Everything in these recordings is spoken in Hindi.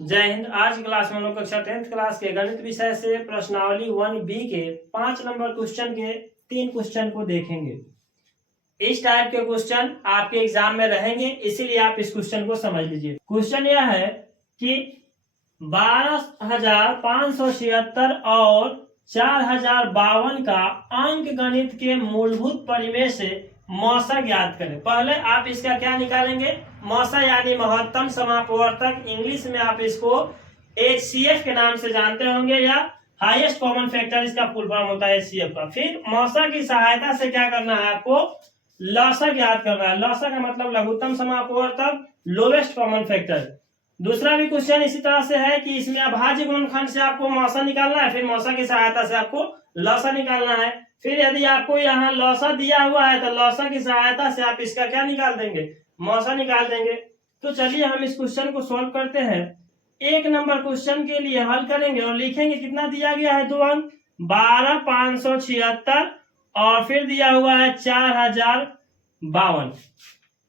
जय हिंद। आज की क्लास में हम लोग कक्षा 10th क्लास के गणित विषय से प्रश्नावली 1B के 5 नंबर क्वेश्चन के 3 क्वेश्चन को देखेंगे। इस टाइप के क्वेश्चन आपके एग्जाम में रहेंगे, इसीलिए आप इस क्वेश्चन को समझ लीजिए। क्वेश्चन यह है कि 12,576 और 4,052 का अंक गणित के मूलभूत परिमेय से मौसा ज्ञात करें। पहले आप इसका क्या निकालेंगे? मौसा यानी महत्तम समापवर्तक, इंग्लिश में आप इसको HCF के नाम से जानते होंगे, या हाईएस्ट कॉमन फैक्टर इसका फुल फॉर्म होता है HCF का। फिर मौसा की सहायता से क्या करना है आपको? लौसा ज्ञात करना है। लौसा का मतलब लघुत्तम समापवर्तक, लोवेस्ट कॉमन फैक्टर। दूसरा भी क्वेश्चन इसी तरह से है कि इसमें अभाज्य गुणनखंड से आपको मौसा निकालना है, फिर मौसा की सहायता से आपको लौसा निकालना है। फिर यदि आपको यहाँ लौसा दिया हुआ है तो लौसा की सहायता से आप इसका क्या निकाल देंगे? मौसा निकाल देंगे। तो चलिए हम इस क्वेश्चन को सॉल्व करते हैं। 1 नंबर क्वेश्चन के लिए हल करेंगे और लिखेंगे कितना दिया गया है? 2 अंक 12,576 और फिर दिया हुआ है 4,052।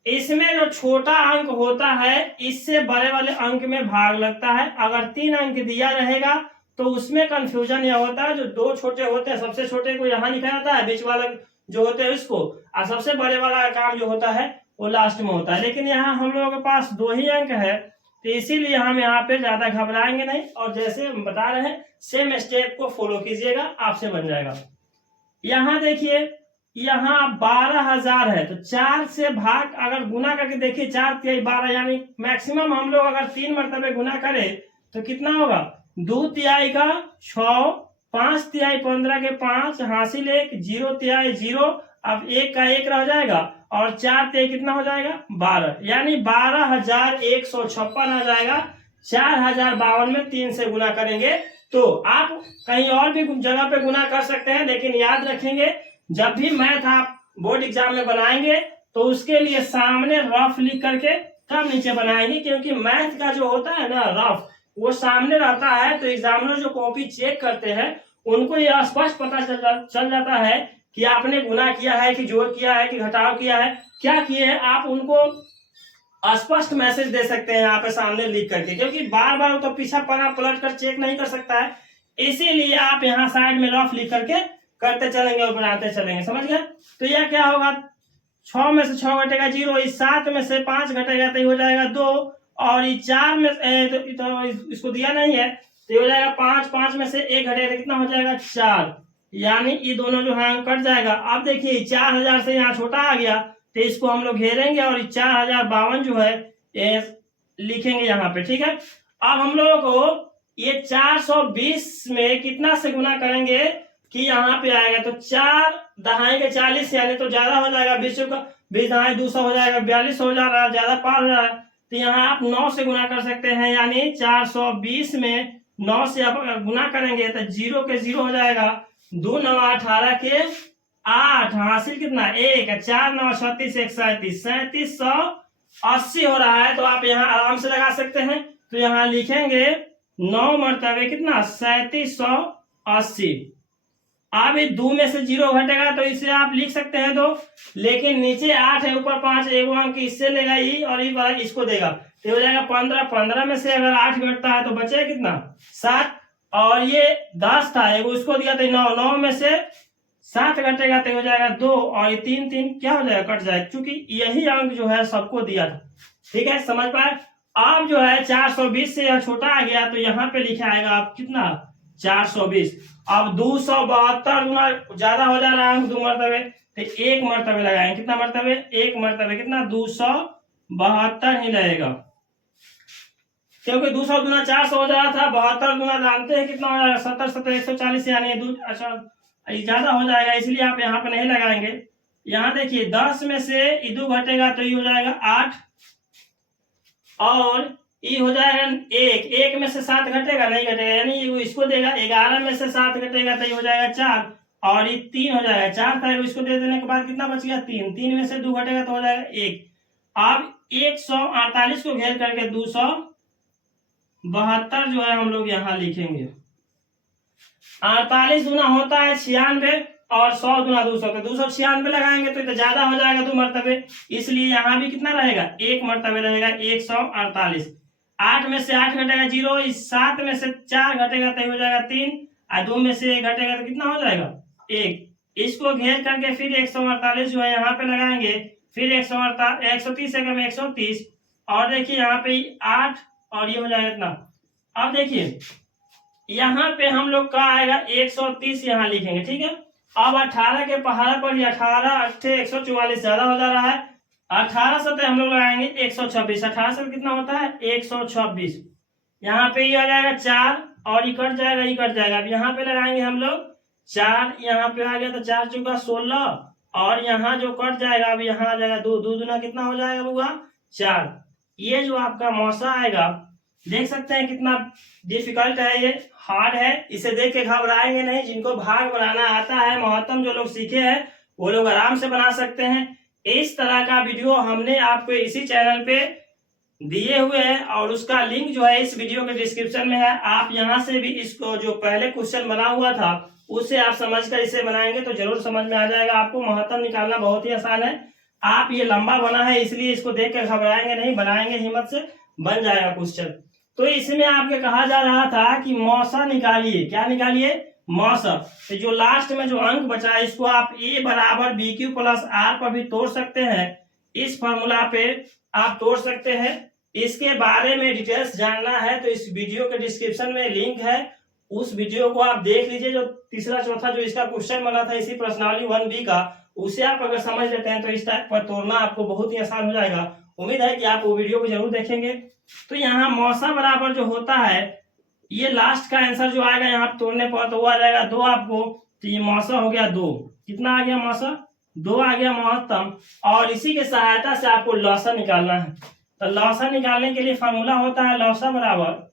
इसमें जो छोटा अंक होता है इससे बड़े वाले अंक में भाग लगता है। अगर 3 अंक दिया रहेगा तो उसमें कंफ्यूजन यह होता है, जो 2 छोटे होते हैं सबसे छोटे को यहाँ लिखा जाता है, बीच वाला जो होते हैं इसको, और सबसे बड़े वाला काम जो होता है वो लास्ट में होता है। लेकिन यहाँ हम लोगों के पास 2 ही अंक है, तो इसीलिए हम यहाँ पे ज्यादा घबराएंगे नहीं, और जैसे हम बता रहे हैं सेम स्टेप को फॉलो कीजिएगा, आपसे बन जाएगा। यहाँ देखिए, यहाँ 12,000 है तो 4 से भाग अगर गुना करके देखिए, 4 तिहाई 12, यानी मैक्सिमम हम लोग अगर 3 मरतबे गुना करें तो कितना होगा? 2 तिहाई का 6, 5 तिहाई 15 के 5, हासिल 1, 0 तिहाई 0, अब 1 का 1 रह जाएगा, और 4 तिहाई कितना हो जाएगा? 12, यानी 12,156 आ जाएगा। 4,052 में 3 से गुना करेंगे तो आप कहीं और भी जगह पे गुना कर सकते हैं, लेकिन याद रखेंगे जब भी मैथ आप बोर्ड एग्जाम में बनाएंगे तो उसके लिए सामने रफ लिख करके तब नीचे बनाएंगे, क्योंकि मैथ का जो होता है ना रफ, वो सामने रहता है तो एग्जामिनर जो कॉपी चेक करते हैं उनको यह स्पष्ट पता चल जाता है कि आपने गुना किया है कि जोड़ किया है कि घटाव किया है, क्या किए हैं। आप उनको स्पष्ट मैसेज दे सकते हैं यहाँ पे सामने लिख करके, क्योंकि बार बार तो पीछा पलट कर चेक नहीं कर सकता है, इसीलिए आप यहाँ साइड में रफ लिख करके करते चलेंगे और बनाते चलेंगे। समझ गए? तो यह क्या होगा? 6 में से 6 घटेगा 0, इस 7 में से 5 घटेगा तो ये हो जाएगा 2, और ये 4 में तो इसको दिया नहीं है तो ये हो जाएगा 5, 5 में से 1 घटेगा तो कितना हो जाएगा? 4, यानी ये दोनों जो है कट जाएगा। अब देखिए 4,000 से यहाँ छोटा आ गया तो इसको हम लोग घेरेंगे और 4,052 जो है ये लिखेंगे यहाँ पे। ठीक है, अब हम लोगों को ये 420 में कितना से गुना करेंगे कि यहाँ पे आएगा तो 4 दहाई के 40, यानी तो ज्यादा हो जाएगा, 20 का 20 दहाई 200 हो जाएगा, 42 हो जा रहा है, ज्यादा पार हो जा रहा है, तो यहाँ आप 9 से गुना कर सकते हैं, यानी 420 में 9 से आप गुना करेंगे तो 0 के 0 हो जाएगा, 2 9 18 के 8, हासिल कितना? 1, 4 9 36, 1 37, 3780 हो रहा है। तो आप यहाँ आराम से लगा सकते हैं, तो यहाँ लिखेंगे 9 मरतबे कितना? 3780। अब 2 में से 0 घटेगा तो इसे आप लिख सकते हैं 2, लेकिन नीचे 8 है, ऊपर 5, एक अंक इससे लेगा ये और ये वाला इसको देगा तो हो जाएगा 15। 15 में से अगर 8 घटता है तो बचे कितना? 7, और ये 10 था, एगो उसको दिया तो 9, 9 में से 7 घटेगा तो हो जाएगा 2, और ये 3 3 क्या हो जाएगा? कट जाएगा, क्योंकि यही अंक जो है सबको दिया था। ठीक है, समझ पाए? अब जो है 420 से यह छोटा आ गया तो यहाँ पे लिखा आएगा आप कितना? 420। अब 272 गुना ज्यादा हो जा रहा है अंक 2 मरतबे, तो 1 मरतबे लगाएंगे। कितना मरतबे? 1 मरतबे कितना? 272 ही लगेगा, क्योंकि 200 गुना 400 हो जा रहा था, 72 गुना जानते हैं कितना हो जाएगा? 70 70 140, यानी अच्छा ज्यादा हो जाएगा, इसलिए आप यहाँ पे नहीं लगाएंगे। यहाँ देखिए 10 में से 2 घटेगा तो ये हो जाएगा 8, और ये हो जाएगा 1, 1 में से 7 घटेगा नहीं घटेगा, यानी इसको देगा। 11 में से 7 घटेगा तो ये हो जाएगा 4, और ये 3 हो जाएगा। 4 था, इसको दे देने के बाद कितना बच गया? 3, 3 में से 2 घटेगा तो हो जाएगा 1। अब 148 को घेर करके 272 जो है हम लोग यहाँ लिखेंगे। 48 गुना होता है 96, और 100 गुना 200, तो 296 लगाएंगे तो ज्यादा हो जाएगा 2 मरतबे, इसलिए यहाँ भी कितना रहेगा? 1 मरतबे रहेगा, 148। 8 में से 8 घटेगा 0, इस 7 में से 4 घटेगा तो हो जाएगा 3, और 2 में से 1 घटेगा तो कितना हो जाएगा 1। इसको घेर करके फिर 148 जो है यहाँ पे लगाएंगे, फिर 130 है में 130, और देखिए यहाँ पे 8 और ये हो जाएगा इतना। अब देखिए यहाँ पे हम लोग का आएगा 130 यहाँ लिखेंगे, ठीक है। अब 18 के पहाड़ा पर 18 8 144 ज्यादा हो जा रहा है, 18 से हम लोग लगाएंगे 126, 18 से कितना होता है 126। यहाँ पे ये आ जाएगा 4 और ये कट जाएगा, ये कट जाएगा। अब यहाँ पे लगाएंगे हम लोग 4, यहाँ पे आ गया तो 4 चुका 16, और यहाँ जो कट जाएगा अब यहाँ आ जाएगा 2, 2 दूना कितना हो जाएगा बुआ 4। ये जो आपका मौसा आएगा देख सकते हैं कितना डिफिकल्ट है, ये हार्ड है, इसे देख के घबराएंगे नहीं। जिनको भाग बनाना आता है, महत्तम जो लोग सीखे हैं वो लोग आराम से बना सकते हैं। इस तरह का वीडियो हमने आपको इसी चैनल पे दिए हुए हैं, और उसका लिंक जो है इस वीडियो के डिस्क्रिप्शन में है। आप यहाँ से भी इसको जो पहले क्वेश्चन बना हुआ था उससे आप समझकर इसे बनाएंगे तो जरूर समझ में आ जाएगा आपको। महत्तम निकालना बहुत ही आसान है। आप ये लंबा बना है इसलिए इसको देख कर घबराएंगे नहीं, बनाएंगे हिम्मत से, बन जाएगा क्वेश्चन। तो इसमें आपके कहा जा रहा था कि मौसा निकालिए, क्या निकालिए मौसा। तो जो लास्ट में जो अंक बचा है इसको आप ए बराबर बी क्यू प्लस आर पर भी तोड़ सकते हैं, इस फॉर्मूला पे आप तोड़ सकते हैं। इसके बारे में डिटेल्स जानना है तो इस वीडियो के डिस्क्रिप्शन में लिंक है, उस वीडियो को आप देख लीजिए। जो तीसरा चौथा जो इसका क्वेश्चन बना था इसी प्रश्नावली 1B का, उसे आप अगर समझ लेते हैं तो इस टाइप पर तोड़ना आपको बहुत ही आसान हो जाएगा। उम्मीद है कि आप वो वीडियो को जरूर देखेंगे। तो यहाँ मौसा बराबर जो होता है, ये लास्ट का आंसर जो आएगा यहाँ तोड़ने पर तो वो आ जाएगा 2 आपको। तो ये मौसा हो गया 2, कितना आ गया मौसा 2 आ गया महत्तम। और इसी के सहायता से आपको लौसा निकालना है। तो लौसा निकालने के लिए फॉर्मूला होता है लौसा बराबर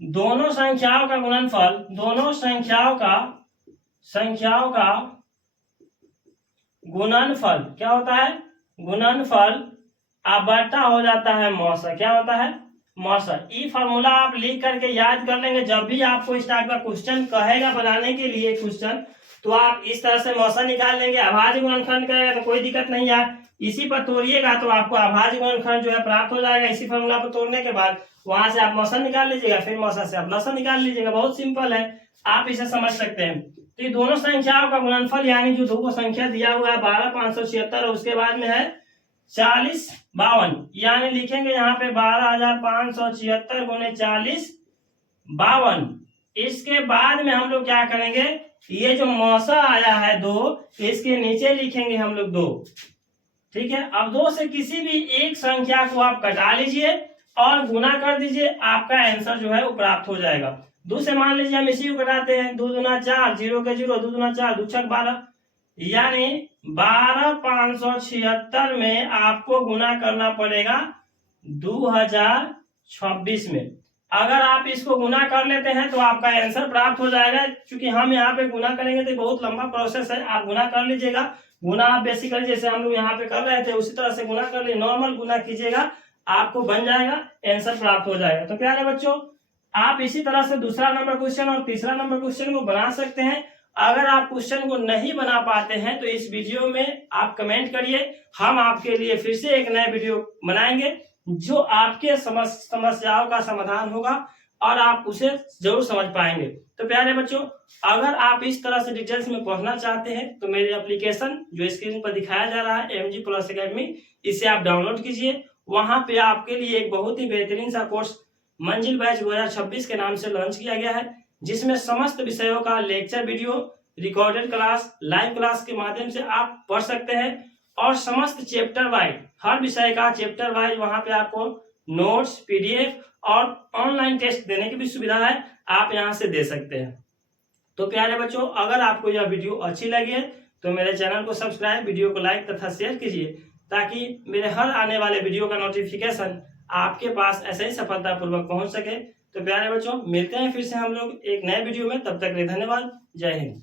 दोनों संख्याओं का गुणनफल, दोनों संख्याओं का गुणनफल क्या होता है गुणनफल, बटा हो जाता है मौसा, क्या होता है मौसा। ये फॉर्मूला आप लिख करके याद कर लेंगे। जब भी आपको इस टाइप का क्वेश्चन कहेगा बनाने के लिए क्वेश्चन, तो आप इस तरह से मौसा निकाल लेंगे। अभाज्य गुणनखंड करेगा तो कोई दिक्कत नहीं है, इसी पर तोड़िएगा तो आपको अभाज्य गुणनखंड जो है प्राप्त हो जाएगा। इसी फॉर्मूला पर तोड़ने के बाद वहां से आप मौसा निकाल लीजिएगा, फिर मौसा से आप लौसा निकाल लीजिएगा। बहुत सिंपल है, आप इसे समझ सकते हैं। तो ये दोनों संख्याओं का गुणनफल यानी जो दो संख्या दिया हुआ है 12,576 और उसके बाद में है 40,52, यानी लिखेंगे यहाँ पे 12,576 गुणे 40,52। इसके बाद में हम लोग क्या करेंगे, ये जो मौसा आया है 2, इसके नीचे लिखेंगे हम लोग 2, ठीक है। अब 2 से किसी भी एक संख्या को आप कटा लीजिए और गुना कर दीजिए, आपका आंसर जो है वो प्राप्त हो जाएगा। 2 से मान लीजिए हम इसी को कटाते हैं, 2 दूना 4, 0 के 0, 2 दूना 4, 2 छक 12, यानी 12,576 में आपको गुना करना पड़ेगा 2026 में। अगर आप इसको गुना कर लेते हैं तो आपका आंसर प्राप्त हो जाएगा। क्योंकि हम यहाँ पे गुना करेंगे तो बहुत लंबा प्रोसेस है, आप गुना कर लीजिएगा। गुना आप बेसिकली जैसे हम लोग यहाँ पे कर रहे थे उसी तरह से गुना कर लीजिए, नॉर्मल गुना कीजिएगा, आपको बन जाएगा, आंसर प्राप्त हो जाएगा। तो प्यारे बच्चों, आप इसी तरह से दूसरा नंबर क्वेश्चन और तीसरा नंबर क्वेश्चन को बना सकते हैं। अगर आप क्वेश्चन को नहीं बना पाते हैं तो इस वीडियो में आप कमेंट करिए, हम आपके लिए फिर से एक नया वीडियो बनाएंगे जो आपके समस्याओं का समाधान होगा और आप उसे जरूर समझ पाएंगे। तो प्यारे बच्चों, अगर आप इस तरह से डिटेल्स में पढ़ना चाहते हैं तो मेरे एप्लीकेशन जो स्क्रीन पर दिखाया जा रहा है MG प्लस एकेडमी, इसे आप डाउनलोड कीजिए। वहां पे आपके लिए एक बहुत ही बेहतरीन सा कोर्स मंजिल बैच 2026 के नाम से लॉन्च किया गया है, जिसमें समस्त विषयों का lecture video, recorded class, live class के माध्यम से आप पढ़ सकते हैं। और समस्त चैप्टर वाइज, हर विषय का चैप्टर वाइज वहां पे आपको नोट्स, PDF और ऑनलाइन टेस्ट देने की भी सुविधा है, आप यहां से दे सकते हैं। तो प्यारे बच्चों, अगर आपको यह वीडियो अच्छी लगी है तो मेरे चैनल को सब्सक्राइब, वीडियो को लाइक तथा शेयर कीजिए, ताकि मेरे हर आने वाले वीडियो का नोटिफिकेशन आपके पास ऐसे ही सफलतापूर्वक पहुंच सके। तो प्यारे बच्चों, मिलते हैं फिर से हम लोग एक नए वीडियो में, तब तक के लिए धन्यवाद। जय हिंद।